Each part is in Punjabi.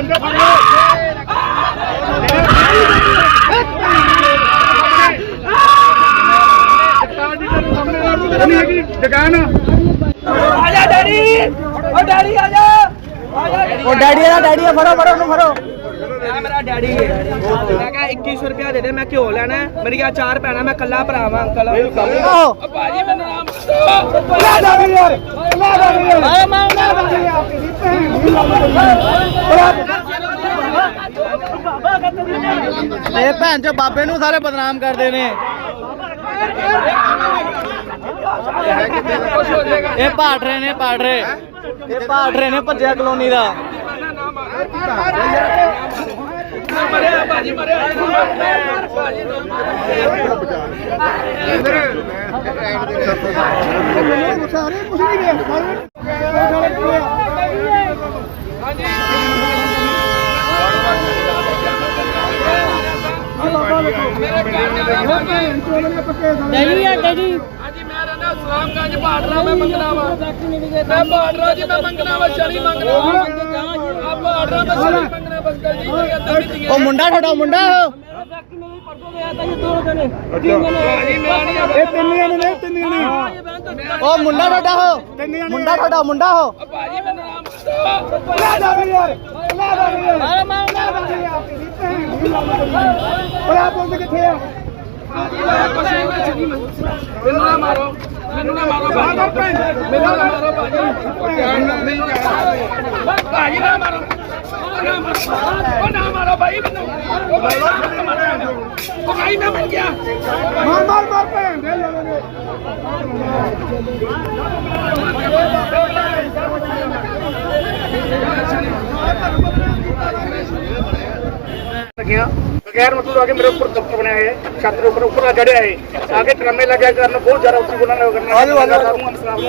ਬੰਦੇ ਫੜ ਦੁਕਾਨ ਆਜਾ ਡੈਡੀ। ਓ ਡੈਡੀ ਆਜਾ ਆਜਾ ਉਹ ਡੈਡੀ। ਦਾ ਡੈਡੀ ਆ ਫੜੋ ਫੜੋ ਉਹਨੂੰ ਫੜੋ। ਇਹ ਮੇਰਾ ਡੈਡੀ ਹੈ ਮੈਂ ਕਿਹਾ 2100 ਰੁਪਿਆ ਦੇ ਦੇ ਮੈਂ ਘਿਓ ਲੈਣਾ। ਮੇਰੀ ਆ ਚਾਰ ਭੈਣਾਂ ਮੈਂ ਕੱਲਾ ਭਰਾ ਵਾਂ ਅੰਕਲ। ਆਹੋ ਓ ਭਾਜੀ ਮੈਨੂੰ ਨਾਮ ਜਾ ਯਾਰ ਲੈ ਜਾ ਯਾਰ। ਆ ਇਹ ਭੈਣ ਚੋ ਬਾਬੇ ਨੂੰ ਸਾਰੇ ਬਦਨਾਮ ਕਰਦੇ ਨੇ। ਇਹ ਪਾਟ ਰਹੇ ਨੇ ਪਾਟ ਰਹੇ। ਇਹ ਪਾਟ ਰਹੇ ਨੇ ਭੱਜਿਆ ਕਲੋਨੀ ਦਾ। ਮਰਿਆ ਭਾਜੀ ਮਰਿਆ ਡੈਡੀ ਆ ਡੈਡੀ ਹਾਂਜੀ ਮੈਂ ਰਹਿੰਦਾ ਸਲਾਮਗੰਜ ਬਾਡਰਾ ਮੈਂ ਮੰਗਣਾ ਵਾ ਮੈਂ ਬਾਡਰਾ ਜੀ ਮੈਂ ਮੰਗਣਾ ਵਾ ਸ਼ਰੀ ਮੰਗਣਾ ਵਾ। ਉਹ ਮੁੰਡਾ ਤੁਹਾਡਾ ਮੁੰਡਾ? ਉਹ ਨਹੀਂ ਇਹ ਤਿੰਨੀਆਂ ਨੇ ਨੇ ਤਿੰਨੀਆਂ ਨੇ। ਉਹ ਮੁੰਡਾ ਤੁਹਾਡਾ ਉਹ ਮੁੰਡਾ ਤੁਹਾਡਾ ਮੁੰਡਾ ਨਾਮ ਲੈ ਜਾ ਵੀ ਯਾਰ। ਲੈ ਜਾ ਵੀ ਯਾਰ। ਅਰੇ ਮੈਂ ਨਾ ਪਰ ਆ ਪੁਲਿਸ ਕਿੱਥੇ ਆ? ਮੈਨੂੰ ਨਾ ਮਾਰੋ। ਮੈਨੂੰ ਨਾ ਮਾਰੋ ਭਾਜੀ। ਮੈਨੂੰ ਨਾ ਮਾਰੋ ਭਾਜੀ। ਭਾਜੀ ਨਾ ਮਾਰੋ। ਨਾ ਮਾਰੋ। ਨਾ ਮਾਰੋ ਭਾਈ ਮੈਨੂੰ। ਉਹ ਭਾਈ ਨਾ ਮਾਰੋ। ਉਹ ਭਾਈ ਨਾ ਮਰ ਗਿਆ। ਮਾਰ ਮਾਰ ਮਾਰ ਭੈਣ ਦੇ। ਲੋਕਾਂ ਨੇ ਲੱਗਿਆ ਬਗੈਰ ਮਤਲਬ ਆ ਕੇ ਮੇਰੇ ਉੱਪਰ ਦਬਕ ਬਣਿਆ ਹੈ ਛੱਤ ਦੇ ਉੱਪਰ ਉੱਪਰ ਚੜਿਆ ਹੈ ਆਗੇ ਡਰਾਮੇ ਲੱਗਿਆ ਕਰਨ ਬਹੁਤ ਜ਼ਿਆਦਾ ਉੱਚੀ ਬੋਲਣ ਲੱਗਾ ਕਰਨਾ ਆਜੋ ਆਜੋ ਕਰੂੰਗਾ ਮਸਲਾਮ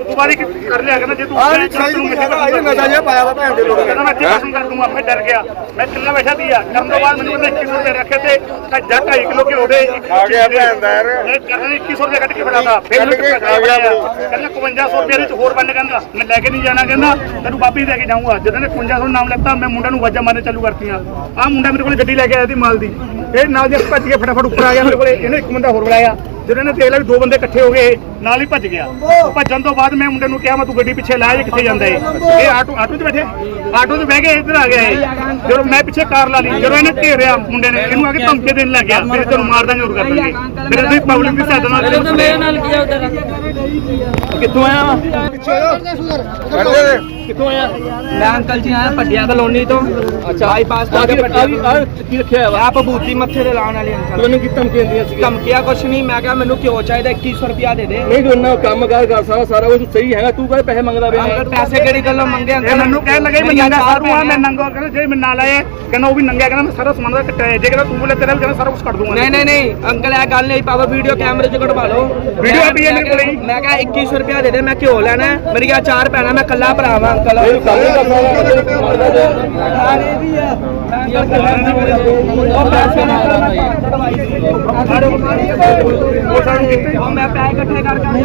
ਜੇ ਕਿ ਕਰ ਲਿਆ ਜੇ ਤੂੰ ਆਹ ਨਸ਼ਾ ਜਿਹਾ ਪਾਇਆ ਵਾ ਭੈਣ ਦੇ ਲੋਕਾਂ ਨੇ। ਮੈਂ ਇੱਥੇ ਕਰ ਦੂੰਗਾ ਮੈਂ ਡਰ ਗਿਆ। ਮੈਂ ਕਿੰਨਾ ਬੈਠਾ ਸੀਗਾ ਕਰਨ ਤੋਂ ਬਾਅਦ ਮੈਨੂੰ ਕਹਿੰਦਾ 21 ਰੁਪਏ ਰੱਖੇ ਤੇ ਕੱਜਾ 2 ਕਿਲੋ ਘਿਓ ਦੇ। ਆ ਗਿਆ ਭੈਣ ਦਾ ਯਾਰ। ਮੈਂ ਕਰਨ 21 ਰੁਪਏ ਕੱਢ ਕੇ ਫੜਾਤਾ। ਫਿਰ ਮੈਨੂੰ ਆ ਗਿਆ ਕਹਿੰਦਾ 5500 ਰੁਪਏ ਵਿੱਚ ਹੋਰ ਬੰਦ ਕਹਿੰਦਾ। ਮੈਂ ਲੈ ਕੇ ਨਹੀਂ ਜਾਣਾ ਕਹਿੰਦਾ। ਤੈਨੂੰ ਵਾਪਸ ਲੈ ਕੇ ਜਾਊਂਗਾ। ਜਦੋਂ ਨੇ 5500 ਨਾਮ ਲੈਤਾ ਮੈਂ ਮੁੰਡਾ ਨੂੰ ਵਾਜਾ ਮਾਰਨੇ ਚਾਲੂ ਕਰਤੀਆਂ। ਆ ਮੁੰਡਾ ਮੇਰੇ ਕੋਲ ਗੱਡੀ ਲੈ ਕੇ ਆਇਆ ਸੀ ਮਾਲ ਦੀ। ਇਹ ਨਾਲ ਦੇ ਭੱਜ ਕੇ ਫਟਾਫਟ ਉੱਪਰ ਆ ਗਿਆ ਮੇਰੇ ਕੋਲੇ। ਇਹਨੇ ਇੱਕ ਬੰਦਾ ਹੋਰ ਬੁਲਾਇਆ। ਜਦੋਂ ਇਹਨੇ ਦੇਖ ਲਿਆ ਵੀ ਦੋ ਬੰਦੇ ਇਕੱਠੇ ਹੋ ਗਏ ਨਾਲ ਹੀ ਭੱਜ ਗਿਆ। ਭੱਜਣ ਤੋਂ ਬਾਅਦ ਮੈਂ ਮੁੰਡੇ ਨੂੰ ਕਿਹਾ ਮੈਂ ਤੂੰ ਗੱਡੀ ਪਿੱਛੇ ਲਾ ਇਹ ਕਿੱਥੇ ਜਾਂਦਾ ਏ। ਇਹ ਆਟੋ ਆਟੋ 'ਚ ਬੈਠੇ। ਆਟੋ 'ਚ ਬਹਿ ਕੇ ਇੱਧਰ ਆ ਗਿਆ ਇਹ ਜਦੋਂ ਮੈਂ ਪਿੱਛੇ ਕਾਰ ਲਾ ਲਈ ਜਦੋਂ ਇਹਨੇ ਘੇਰਿਆ ਮੁੰਡੇ ਨੇ ਇਹਨੂੰ ਆ ਕੇ ਧਮਕੇ ਦੇਣ ਲੱਗ ਗਿਆ। ਮੇਰੇ ਤੈਨੂੰ ਮਾਰ ਦਾਂਗੇ ਹੋਰ ਕਰ ਦਾਂਗੇ ਮੇਰੇ ਤੇ ਪਬਲਿਕ ਦੀ ਸਹਾਇਤਾ ਨਾਲ ਮੇਰੇ ਨਾਲ ਕੀ ਆ ਉਧਰ? ਕਿੱਥੋਂ ਆਇਆ ਕਿੱਥੋਂ ਆਇਆ? ਮੈਂ ਅੰਕਲ ਜੀ ਆਇਆ ਪੱਡਿਆ ਕਲੋਨੀ ਤੋਂ। ਅੱਛਾ। ਬਾਈਪਾਸ ਤੋਂ ਅੱਗੇ ਪੱਡਿਆ ਕੀ ਰੱਖਿਆ ਵਾ? ਆ ਭਬੂਤੀ ਮੱਥੇ ਤੇ ਲਾਉਣ ਵਾਲੇ ਅੰਕਲ। ਤੈਨੂੰ ਕੀ ਧਮਕੀਆਂ ਦਿੰਦੀਆਂ ਸੀ ਧਮਕਿਆ ਕੁਛ ਨਹੀਂ ਮੈਂ ਕਿਹਾ ਮੈਨੂੰ ਕਿਉਂ ਚਾਹੀਦਾ 2100 ਰੁਪਿਆ ਦੇ ਦੇ। ਨਹੀਂ ਤੂੰ ਇੰਨਾ ਕੰਮ ਕਰ ਕਰ ਸਾਰਾ ਸਾਰਾ ਕੁਝ ਸਹੀ ਹੈਗਾ ਤੂੰ ਕਾਹਦੇ ਪੈਸੇ ਮੰਗਦਾ ਪਿਆ? ਅੰਕਲ ਪੈਸੇ ਕਿਹੜੀ ਗੱਲੋਂ ਮੰਗੇ ਇਹ ਅੰਕਲ ਮੈਨੂੰ ਕਹਿਣ ਲੱਗੇ ਮੈਂ ਨੰਗਾ ਸਾਰੂ ਆ ਮੈਂ ਨੰਗਾ ਕਹਿੰਦਾ ਜੇ ਮੈਂ ਨਾਲ ਆਇਆ ਕਹਿੰਦਾ ਉਹ ਵੀ ਨੰਗਾ ਕਹਿੰਦਾ ਮੈਂ ਸਾਰਾ ਸਮਾਨ ਦਾ ਕੱਟਿਆ ਜੇ ਕਹਿੰਦਾ ਤੂੰ ਬੋਲੇ ਤੇਰਾ ਵੀ ਕਹਿੰਦਾ ਸਾਰਾ ਕੁਝ ਕੱਟ ਦੂੰਗਾ। ਨਹੀਂ ਨਹੀਂ ਨਹੀਂ ਅੰਕਲ ਇਹ ਗੱਲ ਨਹੀਂ ਪਾਵਾ ਵੀਡੀਓ ਕੈਮਰੇ 'ਚ ਕਢਵਾ ਲਓ। ਵੀਡੀਓ ਵੀ ਮੇਰੇ ਕੋਲ ਹੀ। ਮੈਂ ਕਿਹਾ 2100 ਰੁਪਿਆ ਦੇ ਦੇ ਮੈਂ ਘਿਓ ਲੈਣਾ ਹੈ। ਮੇਰੀ ਆ ਚਾਰ ਭੈਣਾਂ ਮੈਂ ਕੱਲਾ ਭਰਾ ਕੰਮ ਨਹੀਂ ਕਰਦਾ ਸਾਰੇ ਵੀ ਆ ਉਹ ਪੈਸੇ ਨਾਲ ਉਹ ਸਾਨੂੰ ਕਿੱਥੇ ਮੈਂ ਪੈਸੇ ਇਕੱਠੇ ਕਰ ਕਰਕੇ